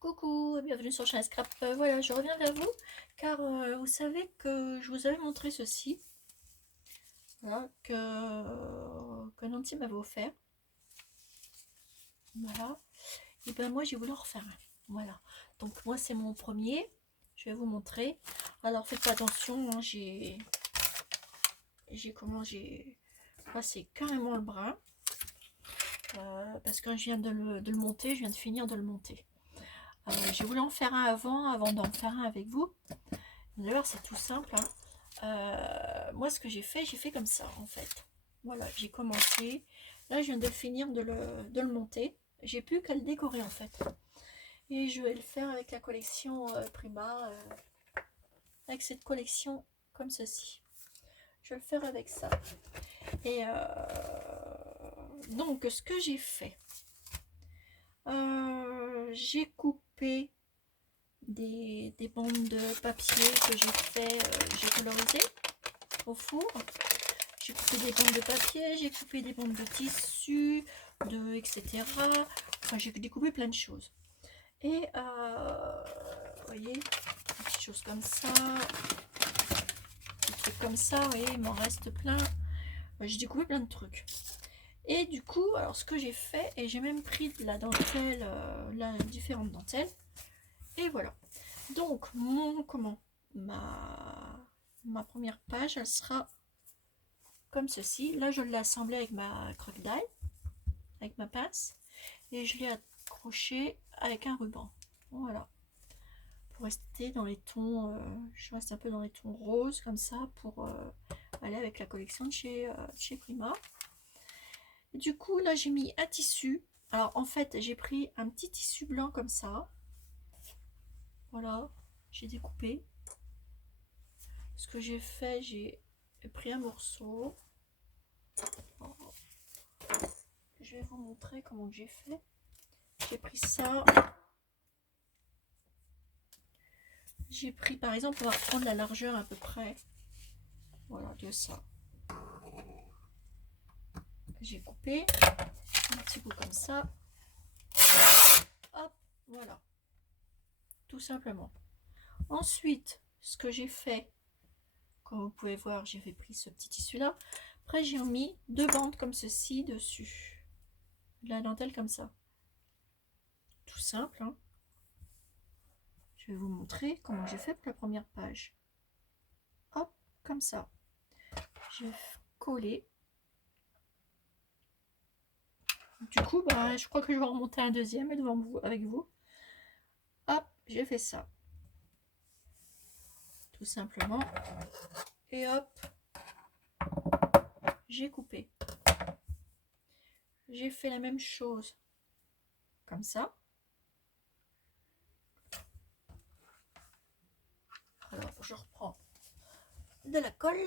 Coucou et bienvenue sur Chaîne Scrap. Voilà, je reviens vers vous car vous savez que je vous avais montré ceci, voilà, que Nancy m'avait offert. Voilà, et ben moi j'ai voulu en refaire un. Voilà, donc moi c'est mon premier, je vais vous montrer. Alors faites pas attention, hein, ah, c'est carrément le brun parce que je viens de le monter, je viens de finir de le monter. J'ai voulu en faire un avant d'en faire un avec vous. D'ailleurs, c'est tout simple, hein. Moi, ce que j'ai fait comme ça, en fait. Voilà, j'ai commencé. Là, je viens de finir de le monter. J'ai plus qu'à le décorer, en fait. Et je vais le faire avec la collection Prima, avec cette collection comme ceci. Je vais le faire avec ça. Et donc, ce que j'ai fait, j'ai coupé des bandes de papier que j'ai colorisé au four. J'ai coupé des bandes de papier, j'ai coupé des bandes de tissu, etc. Enfin, j'ai découpé plein de choses. Et vous voyez, des petites choses comme ça, des trucs comme ça, vous voyez, il m'en reste plein. J'ai découpé plein de trucs. Et du coup, alors ce que j'ai fait, et j'ai même pris de la dentelle, différentes dentelles. Et voilà. Donc, ma première page, elle sera comme ceci. Là, je l'ai assemblé avec ma crocodile, avec ma pince, et je l'ai accroché avec un ruban. Voilà. Pour rester dans les tons, je reste un peu dans les tons roses, comme ça, pour aller avec la collection de chez Prima. Et du coup, là, j'ai mis un tissu. Alors, en fait, j'ai pris un petit tissu blanc comme ça. Voilà. J'ai découpé. Ce que j'ai fait, j'ai pris un morceau. Je vais vous montrer comment j'ai fait. J'ai pris ça. J'ai pris, par exemple, on va prendre la largeur à peu près. Voilà, de ça. J'ai coupé un petit bout comme ça. Hop, voilà. Tout simplement. Ensuite, ce que j'ai fait, comme vous pouvez voir, j'ai pris ce petit tissu là. Après, j'ai mis deux bandes comme ceci dessus. De la dentelle comme ça. Tout simple, hein. Je vais vous montrer comment j'ai fait pour la première page. Hop, comme ça. Je vais coller. Du coup, bah, je crois que je vais remonter un deuxième devant vous, avec vous. Hop, j'ai fait ça. Tout simplement. Et hop, j'ai coupé. J'ai fait la même chose. Comme ça. Alors, je reprends de la colle.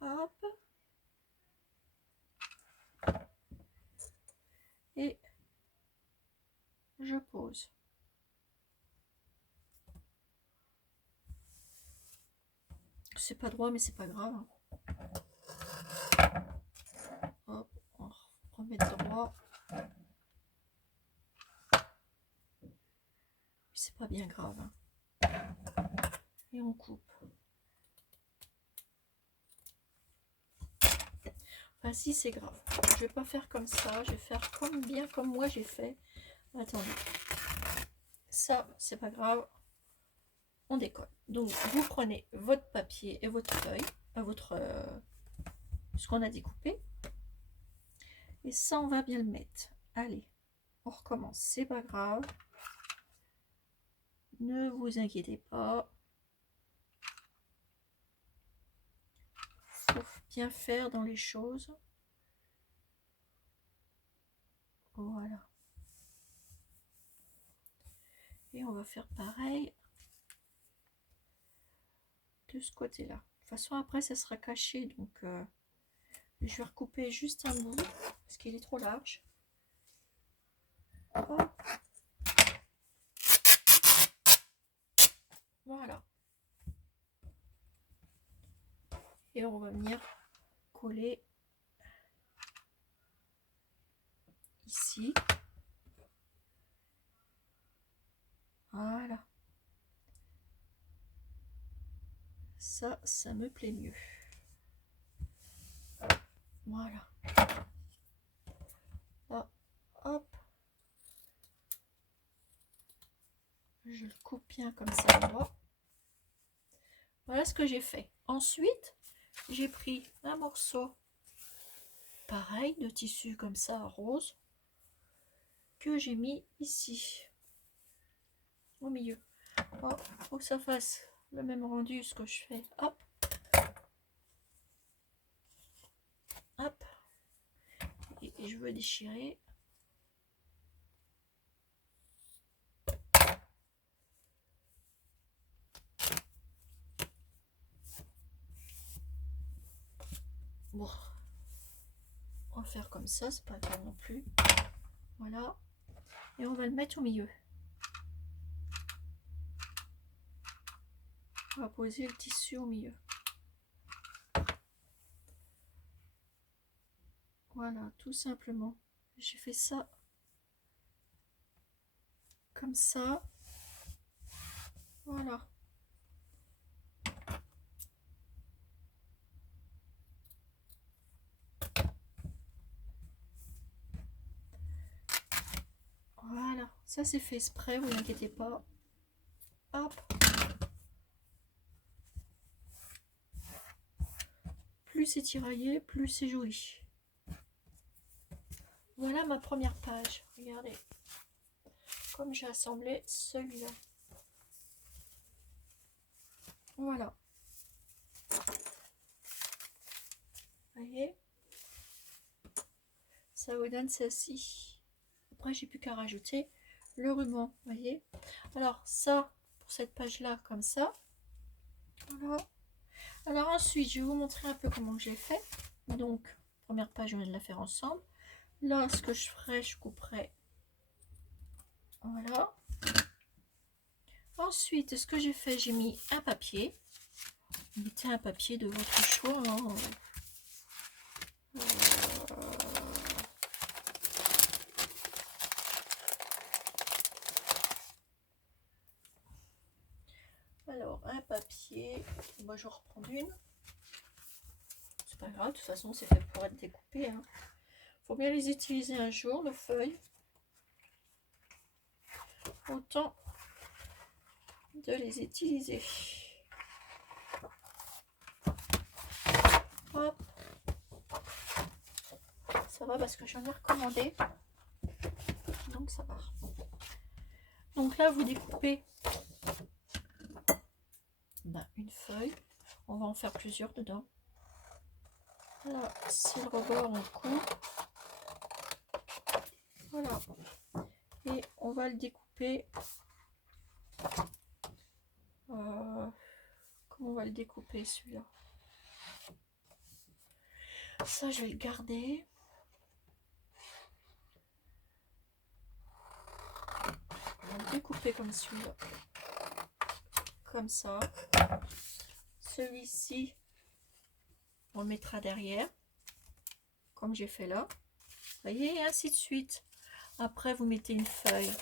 Hop. Et je pose. C'est pas droit, mais c'est pas grave. Hop, on remet droit. C'est pas bien grave. Et on coupe. Enfin, si, c'est grave. Je vais pas faire comme ça. Je vais faire bien comme moi j'ai fait. Attendez. Ça, c'est pas grave. On décolle. Donc, vous prenez votre papier et votre feuille, ce qu'on a découpé. Et ça, on va bien le mettre. Allez, on recommence. C'est pas grave. Ne vous inquiétez pas. Faut bien faire dans les choses. Voilà. Et on va faire pareil de ce côté-là. De toute façon, après, ça sera caché. Donc, je vais recouper juste un bout parce qu'il est trop large. Hop. Voilà. Et on va venir coller ici. Voilà. Ça me plaît mieux. Voilà. Là, hop. Je le coupe bien comme ça. Voilà ce que j'ai fait. Ensuite, j'ai pris un morceau pareil de tissu comme ça rose que j'ai mis ici au milieu. Oh, faut que ça fasse le même rendu ce que je fais. Hop, hop. Et je veux déchirer. Bon, on va faire comme ça, c'est pas grave non plus. Voilà, et on va le mettre au milieu. On va poser le tissu au milieu. Voilà, tout simplement. J'ai fait ça comme ça. Voilà. Voilà, ça c'est fait exprès, vous inquiétez pas. Hop. Plus c'est tiraillé, plus c'est joli. Voilà ma première page. Regardez comme j'ai assemblé celui-là. Voilà. Vous voyez, ça vous donne ceci. Après, j'ai plus qu'à rajouter le ruban. Vous voyez. Alors ça, pour cette page-là, comme ça. Voilà. Alors ensuite, je vais vous montrer un peu comment j'ai fait. Donc, première page, on vient de la faire ensemble. Là, ce que je ferai, je couperai. Voilà. Ensuite, ce que j'ai fait, j'ai mis un papier. Mettez un papier de votre choix. Hein. Alors, un papier. Moi, je vais reprendre une. C'est pas grave, de toute façon, c'est fait pour être découpé. Hein. Faut bien les utiliser un jour, nos feuilles. Autant de les utiliser. Hop. Ça va parce que j'en ai recommandé. Donc ça va. Donc là, vous découpez une feuille. On va en faire plusieurs dedans. Là, c'est le rebord, on coupe. Voilà. Et on va le découper. Comment on va le découper celui-là? Ça, je vais le garder. On va le découper comme celui-là. Comme ça. Celui-ci, on le mettra derrière. Comme j'ai fait là. Vous voyez, et ainsi de suite. Après, vous mettez une feuille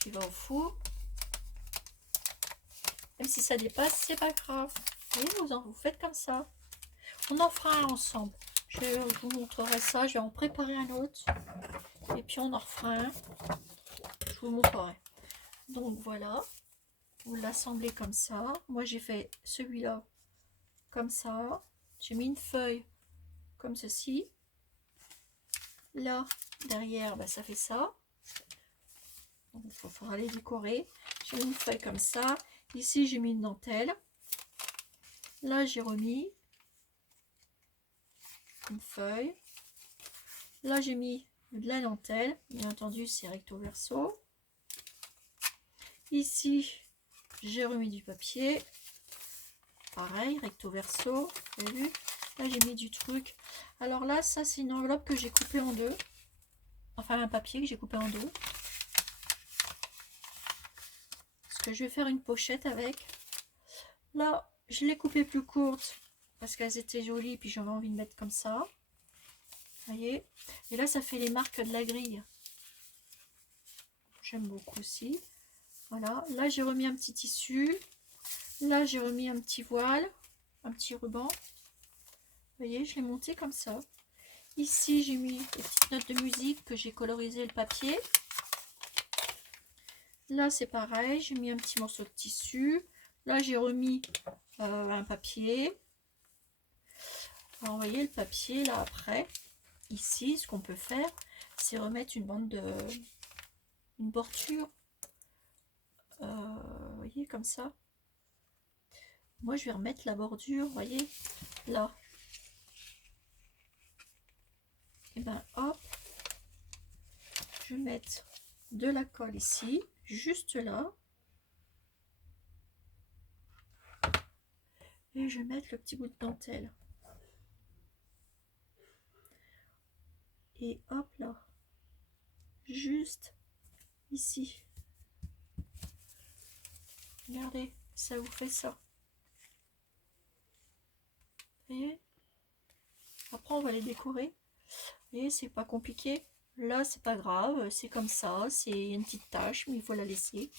qui va au four. Même si ça dépasse, c'est pas grave. Et vous faites comme ça. On en fera un ensemble. Je vous montrerai ça. Je vais en préparer un autre. Et puis on en refera un. Je vous montrerai. Donc voilà. Vous l'assemblez comme ça. Moi j'ai fait celui-là comme ça. J'ai mis une feuille comme ceci. Là, derrière, ça fait ça. Donc il faudra les décorer. J'ai mis une feuille comme ça. Ici, j'ai mis une dentelle. Là, j'ai remis une feuille. Là, j'ai mis de la dentelle. Bien entendu, c'est recto verso. Ici, j'ai remis du papier. Pareil, recto verso. Vous avez vu? Là, j'ai mis du truc. Alors là, ça, c'est une enveloppe que j'ai coupée en deux. Enfin, un papier que j'ai coupé en deux. Parce que je vais faire une pochette avec. Là, je l'ai coupée plus courte parce qu'elles étaient jolies. Puis j'avais envie de mettre comme ça. voyez, et là ça fait les marques de la grille. J'aime beaucoup aussi. Voilà, là j'ai remis un petit tissu, là j'ai remis un petit voile, un petit ruban. Vous voyez, je l'ai monté comme ça. Ici j'ai mis des petites notes de musique que j'ai colorisé le papier. Là c'est pareil, j'ai mis un petit morceau de tissu. Là j'ai remis un papier. Alors vous voyez le papier là après. Ici ce qu'on peut faire, c'est remettre une bordure. Vous voyez comme ça. Moi je vais remettre la bordure, vous voyez, là. Et ben hop, je vais mettre de la colle ici, juste là. Et je vais mettre le petit bout de dentelle. Et hop là, juste ici. Regardez, ça vous fait ça. Vous voyez? Après on va les décorer. Et c'est pas compliqué. Là c'est pas grave, c'est comme ça, c'est une petite tache, mais il faut la laisser.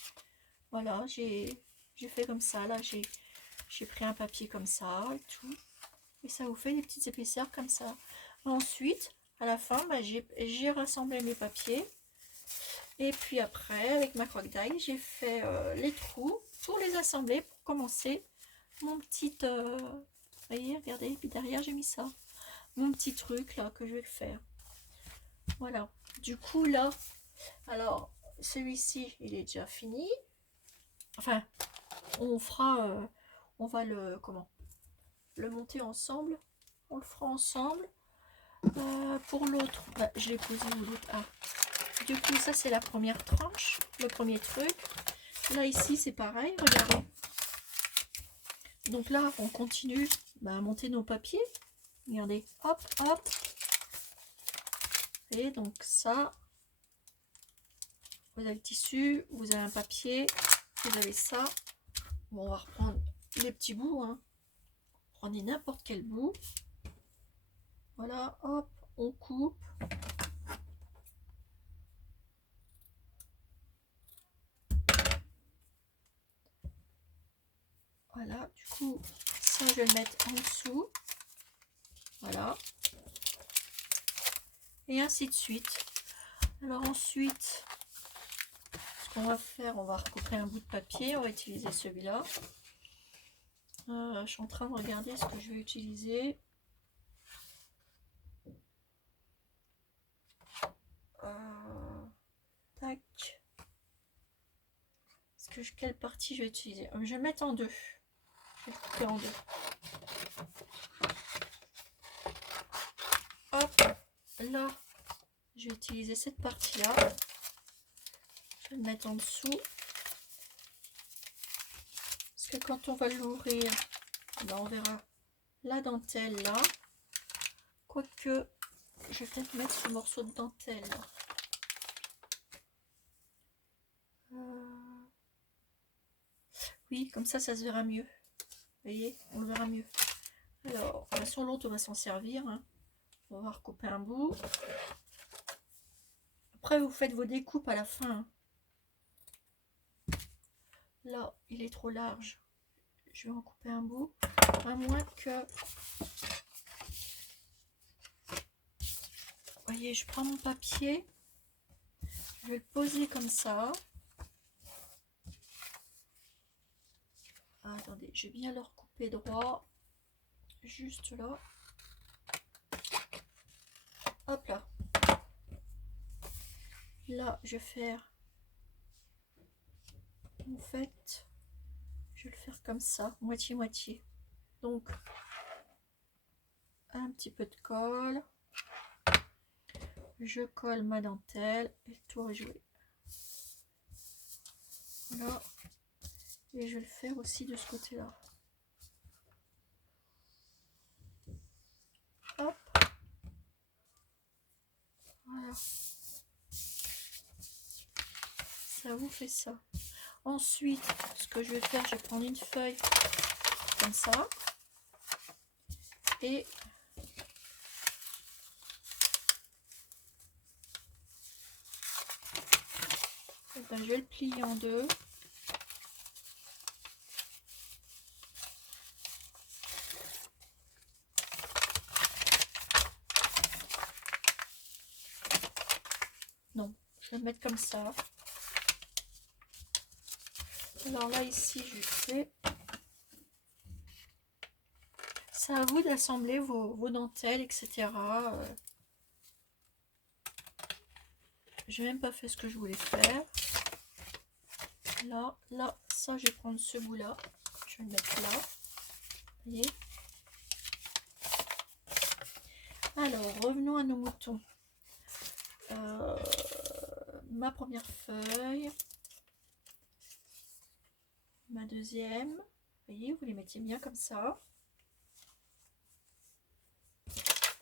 Voilà, j'ai fait comme ça. Là j'ai pris un papier comme ça et tout. Et ça vous fait des petites épaisseurs comme ça. Ensuite, à la fin, bah, j'ai rassemblé mes papiers. Et puis après, avec ma croque d'ail, j'ai fait les trous pour les assembler, pour commencer mon petit... vous voyez, regardez, et puis derrière, j'ai mis ça. Mon petit truc là que je vais faire. Voilà. Du coup, là, alors, celui-ci, il est déjà fini. Enfin, on fera... on va le... Comment le monter ensemble. On le fera ensemble. Pour l'autre, bah, je l'ai posé où l'autre? Ah. Du coup, ça c'est la première tranche, le premier truc. Là ici c'est pareil, regardez. Donc là on continue à monter nos papiers. Regardez, hop, hop. Et donc ça, vous avez le tissu, vous avez un papier, vous avez ça. Bon, on va reprendre les petits bouts, hein. Prenez n'importe quel bout. Voilà, hop, on coupe. Voilà, du coup, ça je vais le mettre en dessous. Voilà. Et ainsi de suite. Alors ensuite, ce qu'on va faire, on va recouper un bout de papier. On va utiliser celui-là. Je suis en train de regarder ce que je vais utiliser. Tac. Quelle partie je vais utiliser? Je vais mettre en deux. Je vais couper en deux. Hop, là, je vais utiliser cette partie-là. Je vais le mettre en dessous. Parce que quand on va l'ouvrir, on verra la dentelle là. Quoique, je vais peut-être mettre ce morceau de dentelle là. Oui, comme ça se verra mieux. Vous voyez, on le verra mieux. Alors, sur l'autre, on va s'en servir. Hein. On va recouper un bout. Après, vous faites vos découpes à la fin. Hein. Là, il est trop large. Je vais en couper un bout. À moins que... Vous voyez, je prends mon papier. Je vais le poser comme ça. Ah, attendez, je vais bien le recouper droit. Juste là. Hop là. Là, je vais faire... En fait, je vais le faire comme ça, moitié-moitié. Donc, un petit peu de colle. Je colle ma dentelle et le tour est joué. Voilà. Et je vais le faire aussi de ce côté-là. Hop. Voilà. Ça vous fait ça. Ensuite, ce que je vais faire, je vais prendre une feuille comme ça. Et ben, je vais le plier en deux. Non, je vais le mettre comme ça. Alors là, ici, je fais... C'est à vous d'assembler vos dentelles, etc. J'ai même pas fait ce que je voulais faire. Là, ça, je vais prendre ce bout-là. Je vais le mettre là. Vous voyez? Alors, revenons à nos moutons. Ma première feuille. Ma deuxième. Vous voyez, vous les mettez bien comme ça.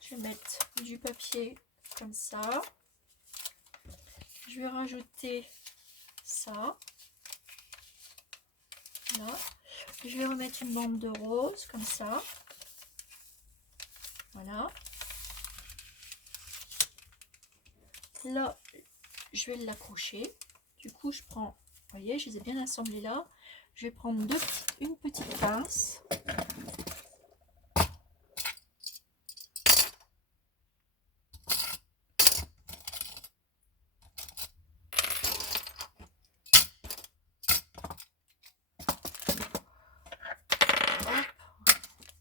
Je vais mettre du papier comme ça. Je vais rajouter ça. Voilà. Je vais remettre une bande de rose comme ça. Voilà. Là, je vais l'accrocher. Du coup, je prends, vous voyez, je les ai bien assemblés là. Je vais prendre une petite pince.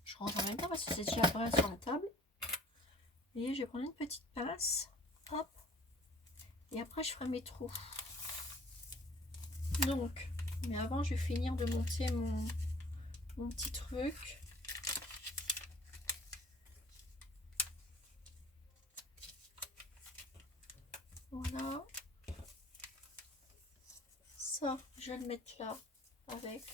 Je rentre en même temps parce que c'est déjà prêt sur la table. Vous voyez, je vais prendre une petite pince. Hop. Et après, je ferai mes trous. Donc, mais avant, je vais finir de monter mon petit truc. Voilà. Ça, je vais le mettre là avec.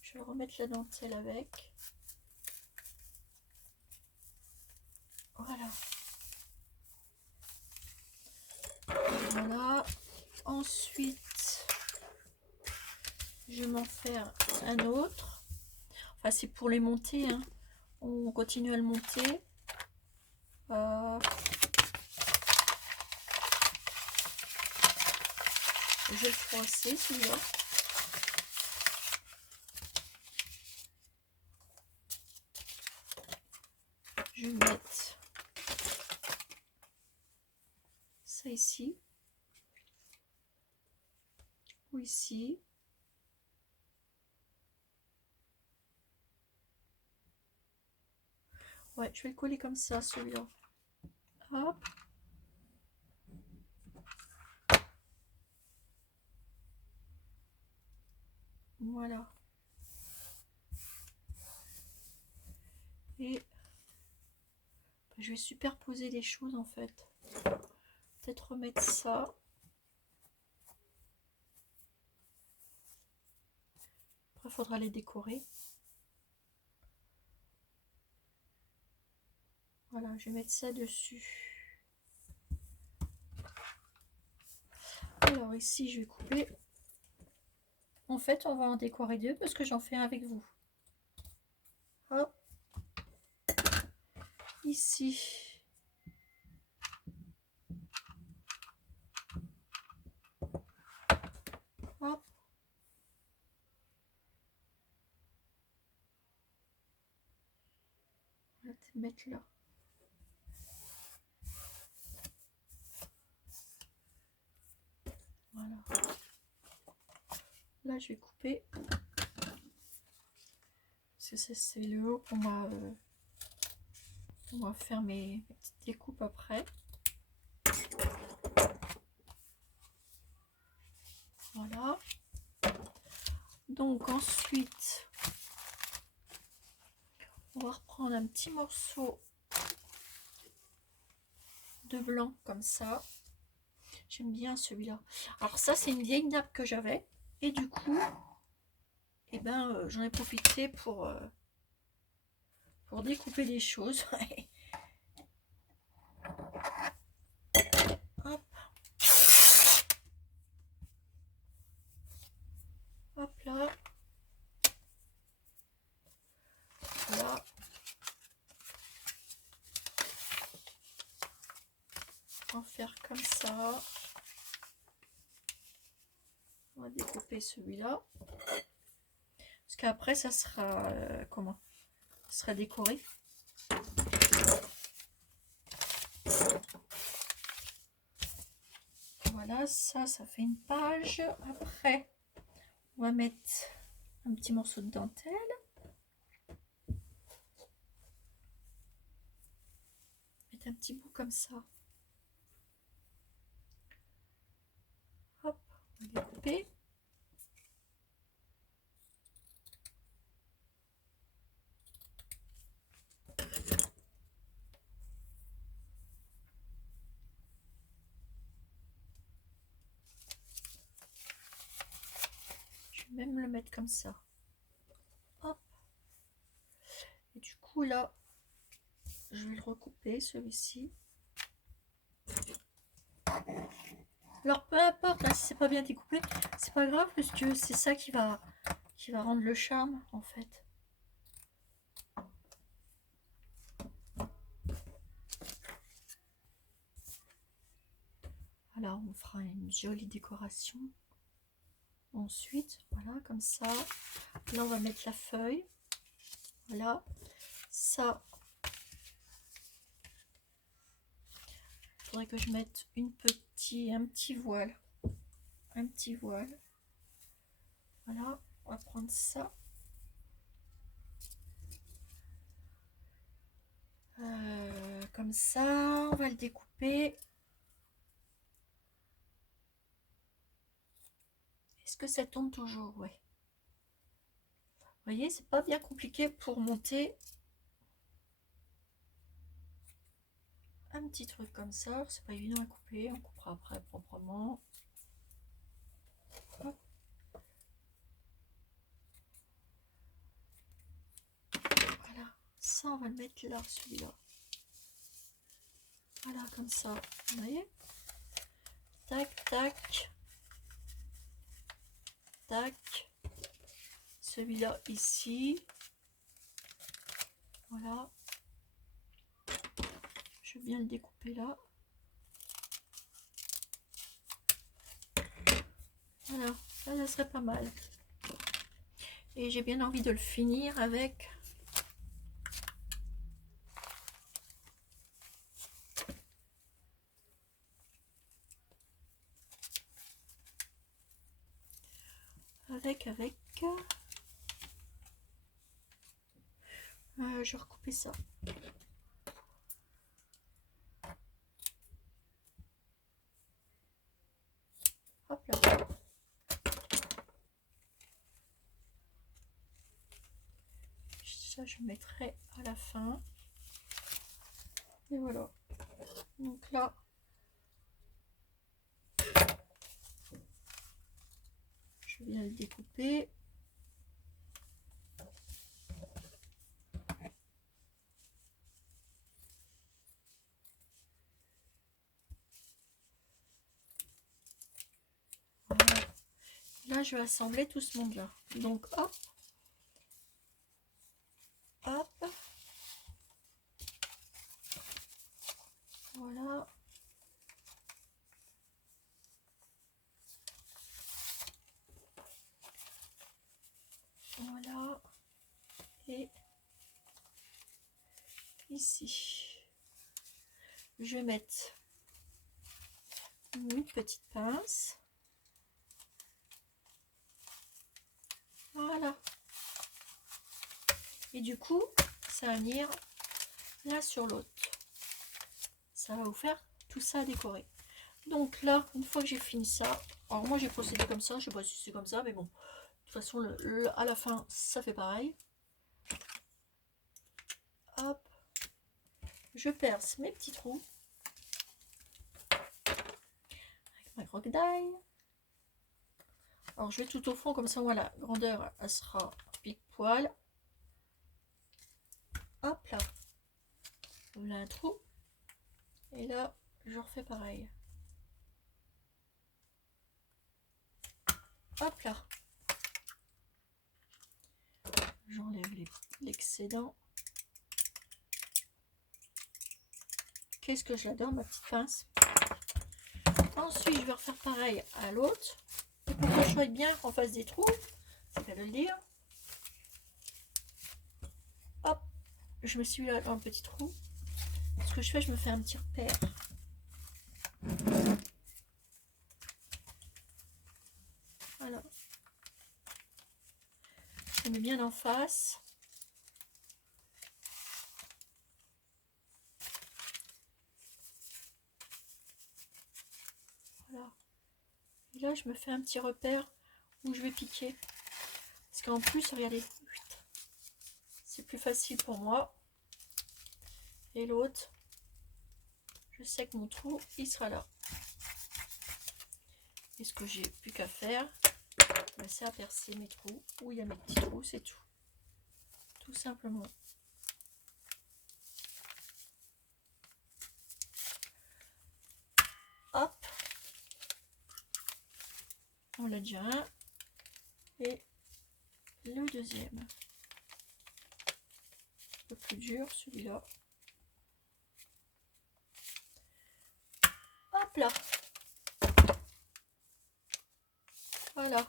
Je vais remettre la dentelle avec. Voilà. Voilà. Ensuite, je vais m'en faire un autre. Enfin, c'est pour les monter. Hein. On continue à le monter. Je vais le froisser celui-là. Je vais mettre ça ici. Ou ici. Ouais, je vais le coller comme ça, celui-là. Hop. Voilà. Et je vais superposer les choses en fait. Peut-être remettre ça. Après, il faudra les décorer. Voilà, je vais mettre ça dessus. Alors ici, je vais couper. En fait, on va en décorer deux parce que j'en fais un avec vous. Hop. Ici. Hop. On va te mettre là. Voilà. Là, je vais couper. Parce que c'est le haut qu'on va... on va faire mes petites découpes après. Voilà. Donc ensuite, on va reprendre un petit morceau de blanc comme ça. J'aime bien celui-là. Alors ça, c'est une vieille nappe que j'avais. Et du coup, eh ben, j'en ai profité pour découper des choses. Hop. Hop là. Là. On va faire comme ça. va découper celui-là. Parce qu'après, ça sera comment? Ça sera décoré. Voilà, ça fait une page. Après, on va mettre un petit morceau de dentelle. Mettre un petit bout comme ça. Hop, on va découper. Je vais même le mettre comme ça. Hop. Et du coup là, je vais le recouper celui-ci. Alors peu importe hein, si c'est pas bien découpé, c'est pas grave parce que c'est ça qui va rendre le charme en fait. Voilà, on fera une jolie décoration. Ensuite, voilà, comme ça. Là, on va mettre la feuille. Voilà. Ça, il faudrait que je mette un petit voile. Un petit voile. Voilà, on va prendre ça. Comme ça, on va le découper. Est-ce que ça tombe toujours? Ouais. Vous voyez, c'est pas bien compliqué pour monter un petit truc comme ça. C'est pas évident à couper, on coupera après proprement. Hop. Voilà, ça on va le mettre là, celui-là. Voilà, comme ça, vous voyez. Tac, tac. Tac. Celui-là ici. Voilà. Je viens le découper là. Voilà, ça serait pas mal. Et j'ai bien envie de le finir avec je vais recouper ça. Hop là. Ça je mettrai à la fin. Et voilà. Donc là, je viens le découper. Voilà. Là, je vais assembler tout ce monde-là. Donc, hop. Hop. Voilà. Voilà. Et ici, je vais mettre une petite pince. Voilà. Et du coup, ça va venir l'un sur l'autre. Ça va vous faire tout ça à décorer. Donc là, une fois que j'ai fini ça, alors moi j'ai procédé comme ça, je sais pas si c'est comme ça, mais bon, de toute façon, à la fin, ça fait pareil. Hop, je perce mes petits trous avec ma crocodile. Alors je vais tout au fond, comme ça, voilà, la grandeur, elle sera pile poil. Hop là, voilà un trou. Et là, je refais pareil. Hop là. J'enlève l'excédent. Qu'est-ce que j'adore ma petite pince. Ensuite, je vais refaire pareil à l'autre. Et pour que je sois bien qu'on fasse des trous, c'est qu'à le dire. Hop, je me suis mis là dans un petit trou. Ce que je fais, je me fais un petit repère. Voilà. Je mets bien en face. Voilà. Et là, je me fais un petit repère où je vais piquer. Parce qu'en plus, regardez, c'est plus facile pour moi. Et l'autre, je sais que mon trou, il sera là. Et ce que j'ai plus qu'à faire, c'est à percer mes trous. Où il y a mes petits trous, c'est tout. Tout simplement. Hop. On l'a déjà un. Et le deuxième. Un peu plus dur, celui-là. Hop là. Voilà.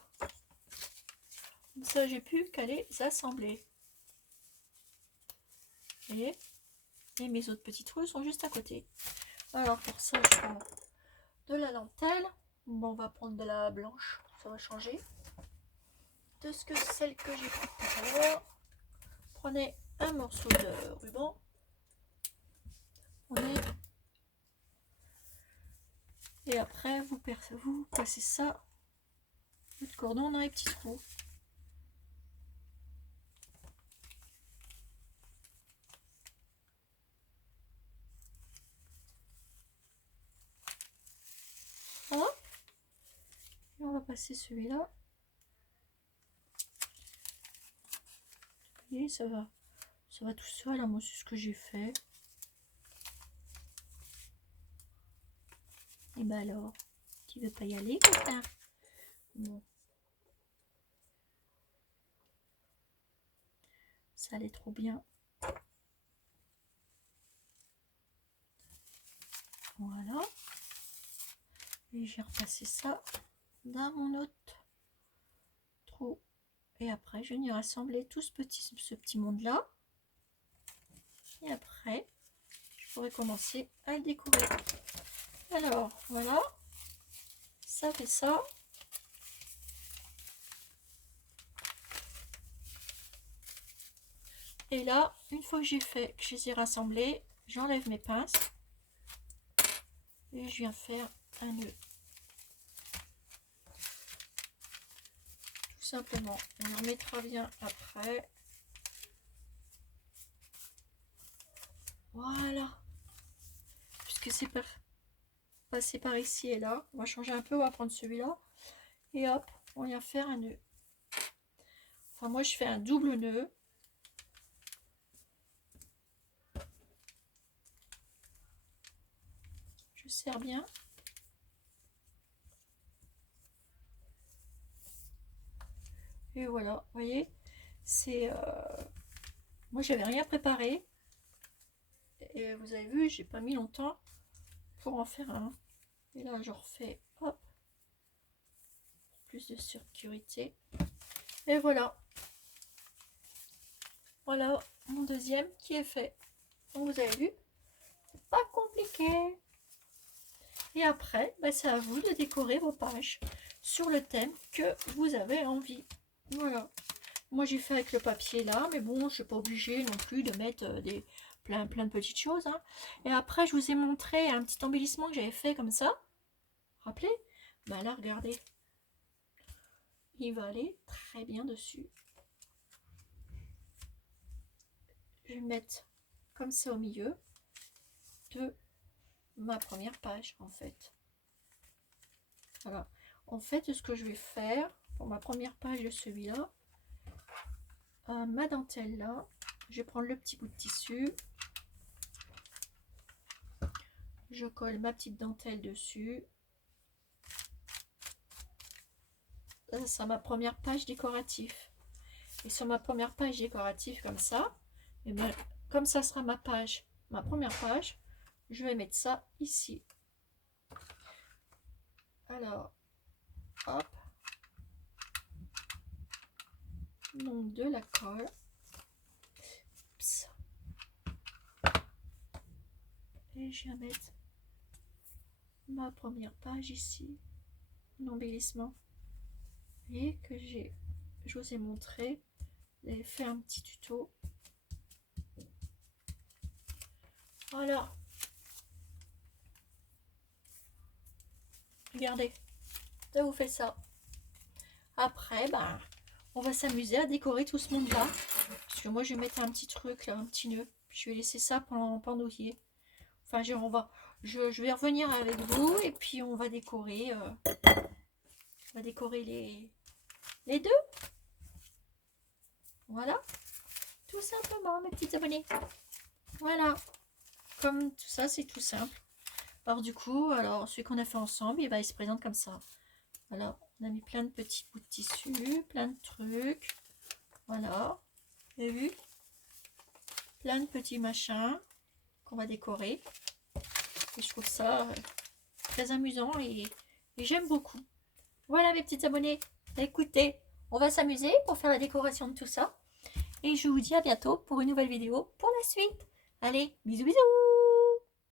Comme ça, j'ai plus qu'à les assembler. Vous voyez? Et mes autres petits trous sont juste à côté. Alors pour ça, je prends de la dentelle. Bon, on va prendre de la blanche. Ça va changer de ce que celle que j'ai pris tout à l'heure. Prenez un morceau de ruban. Et après, vous passez ça, votre cordon dans les petits trous. Voilà. Et on va passer celui-là. Vous voyez, ça va tout seul. Moi, c'est ce que j'ai fait. Et ben alors, tu veux pas y aller, copain? Bon. Ça allait trop bien. Voilà. Et j'ai repassé ça dans mon autre trou. Et après, je vais rassembler tout ce petit monde-là. Et après, je pourrais commencer à le décorer. Alors, voilà. Ça fait ça. Et là, une fois que j'ai fait, que je les ai rassemblés, j'enlève mes pinces. Et je viens faire un nœud. Tout simplement. On en remettra bien après. Voilà. Puisque c'est passé par ici et là. On va changer un peu. On va prendre celui-là. Et hop, on vient faire un nœud. Enfin, moi, je fais un double nœud. Je serre bien. Et voilà, vous voyez, c'est... moi, j'avais rien préparé. Et vous avez vu, j'ai pas mis longtemps pour en faire un. Et là, je refais, hop, plus de sécurité. Et voilà. Voilà mon deuxième qui est fait. Donc, vous avez vu, c'est pas compliqué. Et après, bah, c'est à vous de décorer vos pages sur le thème que vous avez envie. Voilà. Moi, j'ai fait avec le papier là, mais bon, je suis pas obligée non plus de mettre plein de petites choses. Hein. Et après, je vous ai montré un petit embellissement que j'avais fait comme ça. Rappelez? Bah là, regardez. Il va aller très bien dessus. Je vais le mettre comme ça au milieu de ma première page, en fait. Voilà. En fait, ce que je vais faire pour ma première page de celui-là, ma dentelle là, je vais prendre le petit bout de tissu. Je colle ma petite dentelle dessus. Ça sera ma première page décorative. Et sur ma première page décorative comme ça, et bien, comme ça sera ma page, ma première page, je vais mettre ça ici. Alors, hop, Donc de la colle. Oups. Et je vais mettre ma première page ici, l'embellissement. Vous voyez que je vous ai montré, j'ai fait un petit tuto. Voilà. Regardez, ça vous fait ça. Après, ben, on va s'amuser à décorer tout ce monde-là. Parce que moi, je vais mettre un petit truc, là, un petit nœud. Puis je vais laisser ça pendouiller. Enfin, je vais revenir avec vous et puis on va décorer, les deux. Voilà. Tout simplement, mes petits abonnés. Voilà. Comme tout ça, c'est tout simple. Alors du coup, celui qu'on a fait ensemble, il se présente comme ça. Voilà, on a mis plein de petits bouts de tissu, plein de trucs. Voilà, vous avez vu? Plein de petits machins qu'on va décorer. Et je trouve ça très amusant et j'aime beaucoup. Voilà mes petits abonnés. Écoutez, on va s'amuser pour faire la décoration de tout ça. Et je vous dis à bientôt pour une nouvelle vidéo pour la suite. Allez, bisous bisous!